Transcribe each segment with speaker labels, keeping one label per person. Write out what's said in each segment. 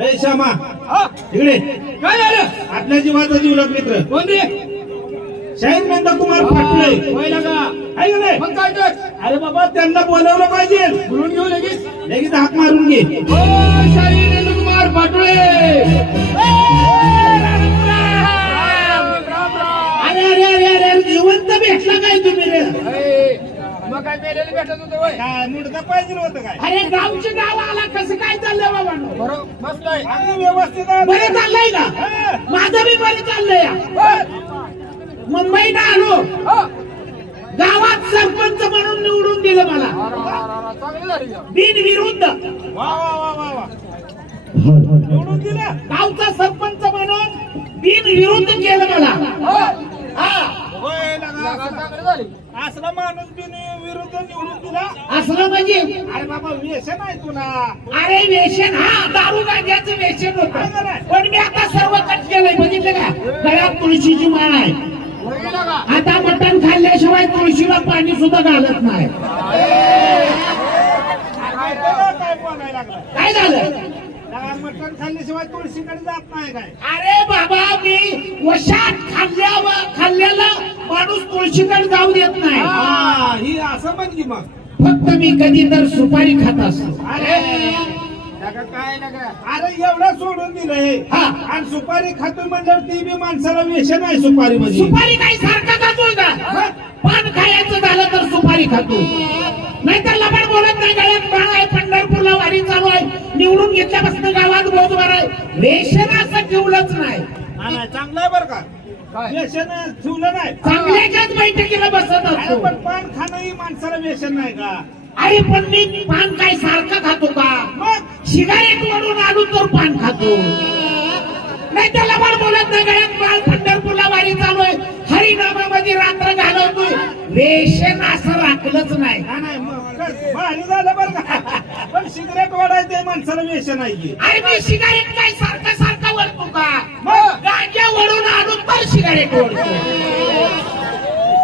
Speaker 1: ए श्यामा.
Speaker 2: हा,
Speaker 1: इकडे.
Speaker 2: काय झालं?
Speaker 1: आपल्या जीवाचा जीवलग मित्र.
Speaker 2: कोण रे?
Speaker 1: शाहीर नंदकुमार फाटले
Speaker 2: होय ना का?
Speaker 1: आहे का नाही?
Speaker 2: मग काय तर?
Speaker 1: अरे बाबा त्यांना बोलवलं पाहिजे.
Speaker 2: बोलून घेऊ लगेच?
Speaker 1: लगेच हाक मारून घे.
Speaker 2: ओ शाही नंदकुमार पाटोळे भेटत होतं होय
Speaker 1: काय मुडदा पाहिजे होतं काय
Speaker 3: अरे गावचे गाव आला कसं काय चाललंय बाबा
Speaker 2: बरोबर मस्त आहे
Speaker 1: अगदी व्यवस्थित आहे.
Speaker 3: बरं चाललंय का
Speaker 1: हा.
Speaker 3: माझं बी बरं चाललंय मुंबईला आलो
Speaker 2: हा.
Speaker 3: गावात सरपंच म्हणून निवडून दिलं मला
Speaker 2: चांगलं झालं की.
Speaker 3: बिनविरुद्ध
Speaker 1: वा वा वा वा वा निवडून दिलं
Speaker 3: गावचा सरपंच म्हणून बिनविरुद्ध केलं मला
Speaker 2: हा.
Speaker 3: हा
Speaker 1: होय लगा.
Speaker 2: लगा चांगलं झालं.
Speaker 1: असला माणूस बिन विरुद्ध निवडून दिला.
Speaker 3: असलं म्हणजे?
Speaker 1: अरे बाबा व्यसन आहे तुला.
Speaker 3: अरे वेशन हा दारू गांजाचं वेशन होत. पण मी आता सर्व कट केलंय बघितलं का? गळ्यात तुळशीची माळ आहे? आता मटण खाल्ल्याशिवाय तुळशीला पाणी सुद्धा घालत नाही.
Speaker 1: काय त्याला काय बोलायला लागला?
Speaker 3: काय झालं?
Speaker 1: लगा, मटण खाल्ल्याशिवाय तुळशीकडे जात नाही काय?
Speaker 3: अरे बाबा मी वशात खाल्ल्यावर खाल्ल्याला माणूस तुळशीकडे जाऊ देत नाही.
Speaker 1: हा ही असं म्हण की मग.
Speaker 3: फक्त मी कधी तर सुपारी खात असतो.
Speaker 1: अरे
Speaker 2: लगा काय लगा
Speaker 1: अरे एवढं सोडून दिलंय.
Speaker 3: हा.
Speaker 1: आणि सुपारी खातो म्हणल्यावर ती बी माणसाला व्यसन आहे सुपारी मध्ये
Speaker 3: सुपारी काही सारखं खातोय का पान खायचं झालं तर सुपारी खातो. नाहीतर लबाड बोलत नाही गळ्यात बाण आहे पंढरपूरला वारी चालू आहे. निवडून घेतल्यापासून गावात बहुत बरं आहे रेशन असं ठेवलंच नाही.
Speaker 1: नाही चांगलं आहे बरं का. व्यसन ठेवलं नाही.
Speaker 3: चांगल्याच्याच बैठकीला बसत
Speaker 1: अरे
Speaker 3: असतो.
Speaker 1: पण पान खाणं ही माणसाला व्यसन नाही का?
Speaker 3: अरे पण मी पान काय सारखं खातो का?
Speaker 1: मग?
Speaker 3: सिगारेट वरून आलो तर पान खातो. नाही तर लबाड बोलत नाही गळ्यात बाळ पंढरपूरला वारी चालू आहे. हरिनामामध्ये रात्र घालवतोय. रेशन असं राखलंच नाही.
Speaker 1: हा, नाही मग काय, भारी झालं बरं का? पण सिगरेट वाढायचं माणसाला व्यसन आहे की.
Speaker 3: अरे मी सिगारेट काय सारखं सारखं वळतो का?
Speaker 1: मग?
Speaker 3: गांजा वळून आणून सिगारेट ओढतो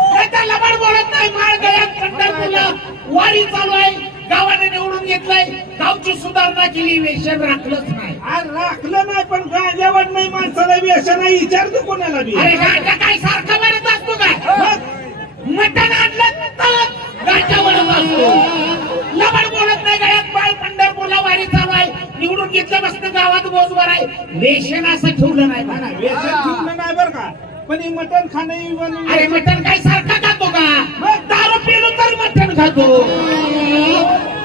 Speaker 3: नाहीतर लबाड बोलत नाही माळ गळ्यात पंढरपूरला वारी चालू आहे. गावाने निवडून घेतलंय. गावची सुधारणा केली वेशन राखलंच नाही.
Speaker 1: राखलं नाही पण गांजावर नाही माणसाला व्यसन आहे विचारतो कोणाला बी.
Speaker 3: अरे गांजा काय सारखं म्हणत असतो काय? मटण आणलं तर गांजा वळत असतो. निवडून घेतल्यापासून गावात बोजवर आहे वेशन असं ठेवलं नाही
Speaker 1: व्यसन ठेवलं नाही बरं का? पण हे मटण खाणं ही बनवून-
Speaker 3: अरे मटण काय सारखं खातो का? मग? दारू पिलो तर मटण खातो.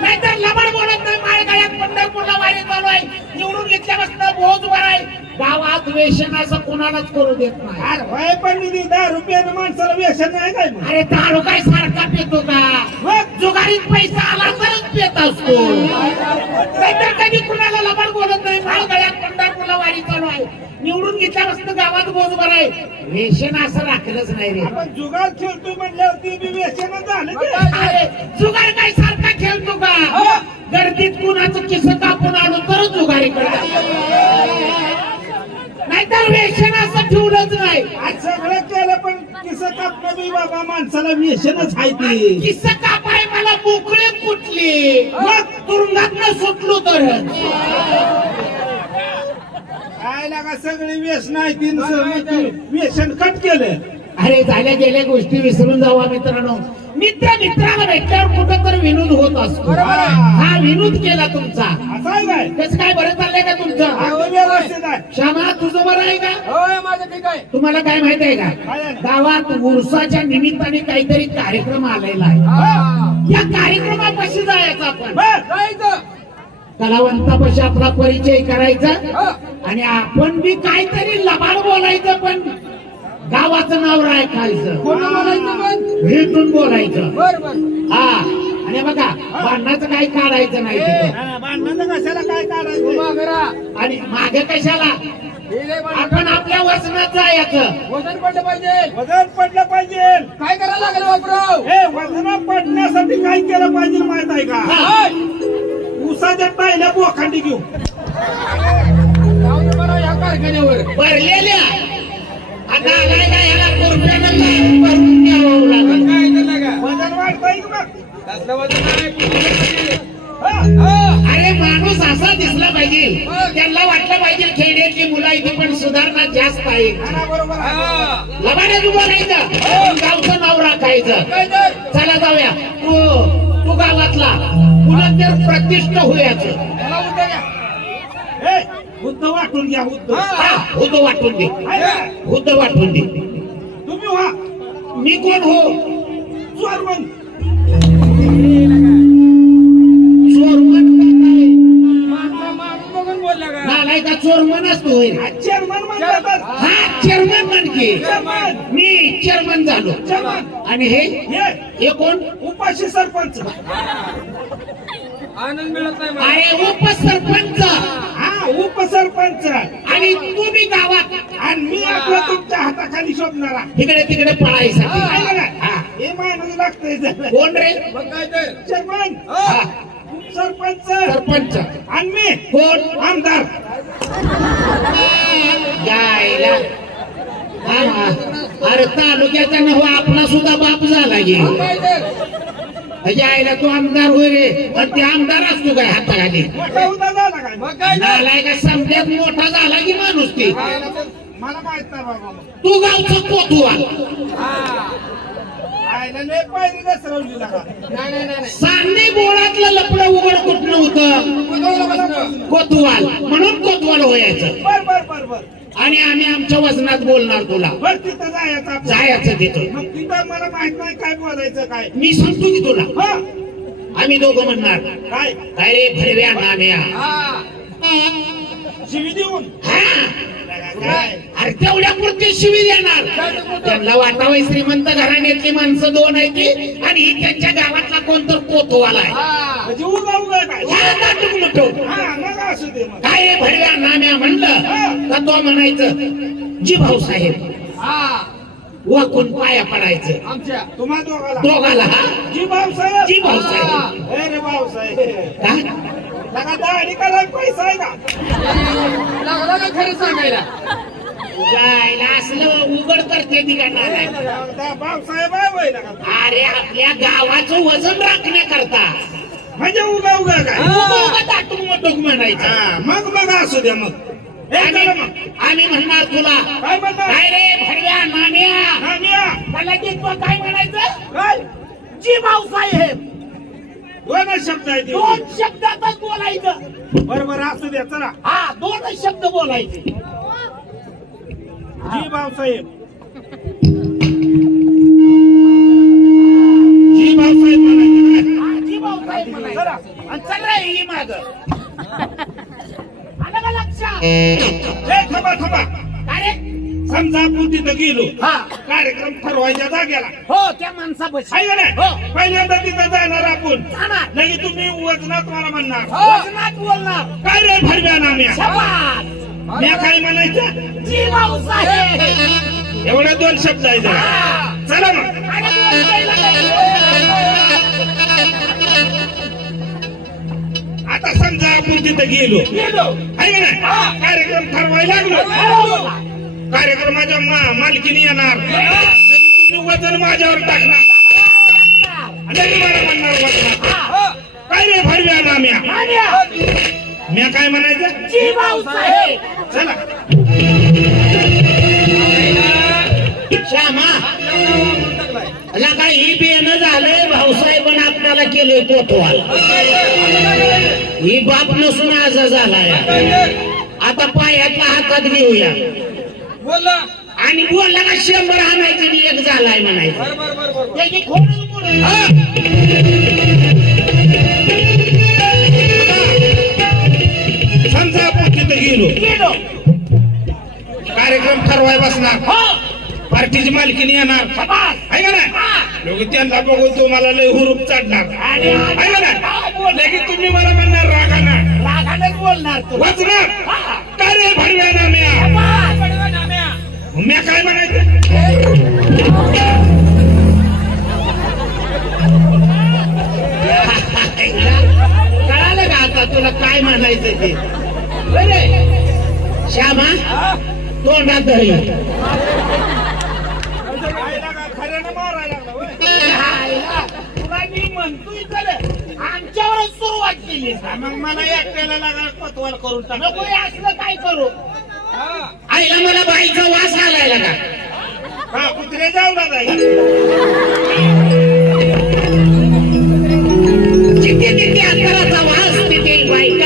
Speaker 3: नाहीतर लबाड बोलत नाही माळ गळ्यात पंढरपूरला वारी चालू आहे. निवडून घेतल्यापासून बोज आहे गावात वेशन असं कोणालाच करू देत नाही.
Speaker 1: अरे होय पण निधी दहा रुपयानं माणसाला व्यसन नाही काय मग?
Speaker 3: अरे दारू काय सारखा पितो का?
Speaker 1: मग?
Speaker 3: जुगारीत पैसा आला तरच पित असतो. नाहीतर कधी कुणाला लबाड बोलत नाही? माळ गळ्यात पंढरपूरला वारी चालू आहे? निवडून घेतल्यापासून गावात बोज वर आहे वेशन असं राखलंच नाही रे.
Speaker 1: आपण जुगार खेळतोय म्हणल्यावर ती बी व्यसन झालं.
Speaker 3: अरे जुगार काय सारखा खेळतो का? गर्दीत कुणाचं किस कापून आणून तरच जुगारी नाहीतर वेशन असं ठेवलंच नाही.
Speaker 1: आज सगळं केलं पण किस कापणं बी बाबा माणसाला व्यसनच आहे ते.
Speaker 3: किस कापाय मला मोकळे कुठले? मग तुरुंगात सुटलो तर.
Speaker 1: काय लागा सगळे व्यसन आहे तीन व्यसन कट केलं.
Speaker 3: अरे झाल्या गेल्या गोष्टी विसरून जावा मित्रांनो. मित्र मित्राला भेटल्यावर कुठं तर विनोद होत असतो. हा विनोद केला तुमचा.
Speaker 1: असं आहे काय?
Speaker 3: कसं काय बरं चाललंय का तुमचं?
Speaker 1: आहे
Speaker 3: श्यामा तुझं बरं आहे का?
Speaker 2: होय माझं ठीक आहे.
Speaker 3: तुम्हाला काय माहीत आहे का? गावात उरसाच्या निमित्ताने काहीतरी कार्यक्रम आलेला आहे.
Speaker 2: हा.
Speaker 3: या कार्यक्रमापाशी जायचं आपण. कलावंतापाशी आपला परिचय करायचा. आणि आपण बी काहीतरी लबाड बोलायचं पण. गावाचं नाव राखायचं
Speaker 2: बोलायचं पण?
Speaker 3: भेटून बोलायचं. हा. आणि बघा भांडणाचं काही काढायचं नाही
Speaker 1: भांडणाचं कशाला काय काढायचं?
Speaker 3: आणि मागे कशाला. आपण आपल्या वचनात जायचं
Speaker 2: वजन पडलं पाहिजे.
Speaker 1: वजन पडलं पाहिजे.
Speaker 2: काय करायला लागेल बापराव?
Speaker 1: हे वजन पडण्यासाठी काय केलं पाहिजे माहीत आहे का. उसाच्या टायल्या बोखांडी घेऊ.
Speaker 2: जाऊ दे बरं या कारखान्यावर.
Speaker 3: भरलेल्या. आता आलाय का याला कोरप्यानं काय भरून द्यावं लागेल.
Speaker 2: काय करायला का?
Speaker 1: वजन वाढता येईल मग?
Speaker 2: तसलं वजन नाही, कुठलं पाहिजे.
Speaker 1: हा.
Speaker 2: हा.
Speaker 3: अरे माणूस असा दिसला पाहिजे वाटलं पाहिजे खेड्यातली मुलं इथे पण सुधारणा जास्त आहे
Speaker 1: हा.
Speaker 3: लबाड्यात उभं राहायचं. गावचं नाव राखायचं चला जाऊया. तू तू गावातला. तुला तर प्रतिष्ठ होयाचं
Speaker 1: हुद्द वाटून घ्या हुद्द
Speaker 3: हा, हुद्द वाटून दे? हुद्द वाटून दे
Speaker 1: तुम्ही व्हा.
Speaker 3: मी कोण हो?
Speaker 1: चोरमन.
Speaker 3: चोरमन काय?
Speaker 2: माणसा माणूस बघून बोलला का?
Speaker 3: नालायका असतो होय.
Speaker 1: चेअरमन म्हणतात
Speaker 3: हा चेअरमन म्हणके
Speaker 1: चेअरमन
Speaker 3: मी चेअरमन झालो. आणि हे? कोण?
Speaker 1: उपाशी सरपंच.
Speaker 2: आनंद मिळत नाही
Speaker 3: अरे उपसरपंच.
Speaker 1: हा उपसरपंच.
Speaker 3: आणि तुम्ही गावात.
Speaker 1: आणि मी आपलं तुमच्या हाताखाली शोधणारा
Speaker 3: तिकडे तिकडे
Speaker 1: नाही?
Speaker 3: हा.
Speaker 1: हे माणूस लागतंय.
Speaker 3: कोण रे?
Speaker 1: चेअरमन.
Speaker 3: हा,
Speaker 1: सरपंच
Speaker 3: सरपंच.
Speaker 1: आणि मी.
Speaker 3: कोण?
Speaker 1: आमदार.
Speaker 3: गायला. अरे तालुक्याचा नव आपला सुद्धा बाप झाला गे
Speaker 2: म्हणजे
Speaker 3: यायला तू आमदार होय रे पण ते आमदार असतो काय हाताखाली?
Speaker 1: मोठा
Speaker 3: नालाय का समजात मोठा झाला की माणूस ते? तू गावचा कोतवाल
Speaker 1: आयला
Speaker 3: बोळातलं लपडं उघड कुठलं होतं?
Speaker 2: कुठं
Speaker 3: कोतवाल. म्हणून कोतवाल व्हायचं आणि आम्ही आमच्या वजनात बोलणार तुला.
Speaker 1: बर तिथं जायचं आपण.
Speaker 3: जायचं तिथं.
Speaker 1: मग तिथं मला माहीत नाही काय बोलायचं काय.
Speaker 3: मी सांगतो की तुला.
Speaker 1: हा.
Speaker 3: आम्ही दोघं म्हणणार.
Speaker 1: काय?
Speaker 3: काय रे भरव्या नाम्या.
Speaker 2: हा.
Speaker 1: शिवी देऊन.
Speaker 3: हा? अरे तेवढ्या पुरती शिवी देणार. त्यांना वाटावं श्रीमंत घराण्यातली माणसं दोन आहे ती आणि ही त्यांच्या गावातला कोणतर कोतवाल आहे.
Speaker 2: हा.
Speaker 1: म्हणजे काय. हा
Speaker 3: भरव्या नाम्या म्हणलं? का तो म्हणायचं जी भाऊसाहेब
Speaker 2: हा.
Speaker 3: वाकून पाया पडायचं.
Speaker 2: आमच्या.
Speaker 1: तुम्हा दोघाला.
Speaker 3: दोघाला हा?
Speaker 1: जी भाऊसाहेब
Speaker 3: जी भाऊसाहेब
Speaker 1: ए रे भाऊसाहेब? लगा दाढी करायला पैसा आहे का
Speaker 2: लागला का खरं सांगायला
Speaker 3: जायला असलं उघड करते
Speaker 1: आहे
Speaker 3: अरे आपल्या गावाचं वजन राखण्याकरता.
Speaker 1: म्हणजे उगा उगा काय?
Speaker 3: दाटूक मटूक म्हणायचं.
Speaker 1: मग मग असू दे मग.
Speaker 3: आम्ही म्हणणार तुला
Speaker 1: काय म्हणणार?
Speaker 3: काय रे भरव्या नाम्या मला की काय म्हणायचं?
Speaker 1: काय?
Speaker 3: जी भाऊसाहेब.
Speaker 1: दोनच शब्द आहे
Speaker 3: दोन शब्दातच बोलायचं.
Speaker 1: बरोबर असू द्या चला.
Speaker 3: हा दोनच शब्द बोलायचे.
Speaker 1: जी भाऊसाहेब जी भाऊसाहेब म्हणायचे.
Speaker 3: हा, जी म्हणायचं.
Speaker 1: चला.
Speaker 3: आणि चल रे ही माग. आलं का लक्षात?
Speaker 1: ए थांबा थांबा.
Speaker 3: अरे
Speaker 1: समजा आपण तिथं गेलो.
Speaker 3: हा.
Speaker 1: कार्यक्रम ठरवायच्या जागेला.
Speaker 3: हो त्या माणसापाशी.
Speaker 1: आहे का नाही?
Speaker 3: हो.
Speaker 1: पहिल्यांदा तिथं जाणार आपण.
Speaker 3: जाणार.
Speaker 1: लगेच तुम्ही वजनात मला म्हणणार.
Speaker 3: वजनात बोलणार.
Speaker 1: काय रे नाम्या
Speaker 3: शबास.
Speaker 1: मी काय म्हणायचं?
Speaker 3: जी भाऊसाहेब
Speaker 1: एवढे दोन शब्द आहे
Speaker 3: हा.
Speaker 1: चला मग.
Speaker 3: बोलायला
Speaker 1: आता समजा आपण तिथं गेलो.
Speaker 3: गेलो.
Speaker 1: आहे का नाही? कार्यक्रम ठरवायला लागलो. कार्यक्रमाच्या मा- मालकीने येणार. तुम्ही वजन माझ्यावर टाकणार. म्हणणार वजनात काय रे भरव्या
Speaker 3: माम्या
Speaker 1: म्या काय म्हणायचं? चला.
Speaker 3: श्यामा ही बेन झालंय? भाऊसाहेबांना आपल्याला केले कोतवाल. ही बाप नसून आज झालाय. आता पायातला हातात घेऊया.
Speaker 2: बोलला
Speaker 3: आणि बोलला का शंभर आणायचं आणि एक झालाय म्हणायचं. त्याची. हा.
Speaker 1: समजा आपण तिथं गेलो.
Speaker 3: गेलो.
Speaker 1: कार्यक्रम ठरवाय बसणार.
Speaker 3: हो.
Speaker 1: पार्टीची मालकीने येणार. आहे का नाही? लोक त्यांना बघून तुम्हाला लय हुरूप चढणार.
Speaker 3: आणि
Speaker 1: आहे का नाही. लगेच तुम्ही मला म्हणणार रागाना.
Speaker 3: रागानेच बोलणार तू.
Speaker 1: वाचणार. काय रे भरव्या म्या काय म्हणायचं?
Speaker 3: कळालं का आता तुला काय म्हणायचं ते? बरे. श्यामा तोंडात धरी
Speaker 1: आईला का खऱ्यानं मारायला लागला होय?
Speaker 3: तुला मी म्हणतोय तर आमच्या परत सुरुवात केली.
Speaker 1: मग मला एकट्याला लागा पतवाल करून
Speaker 3: नको असलं काय करू. आईला मला बाईचा वास आलाय लागा
Speaker 1: हा कुत्रे जाऊ दादा जिथे तिथे अंतराचा वास तिथे बाईक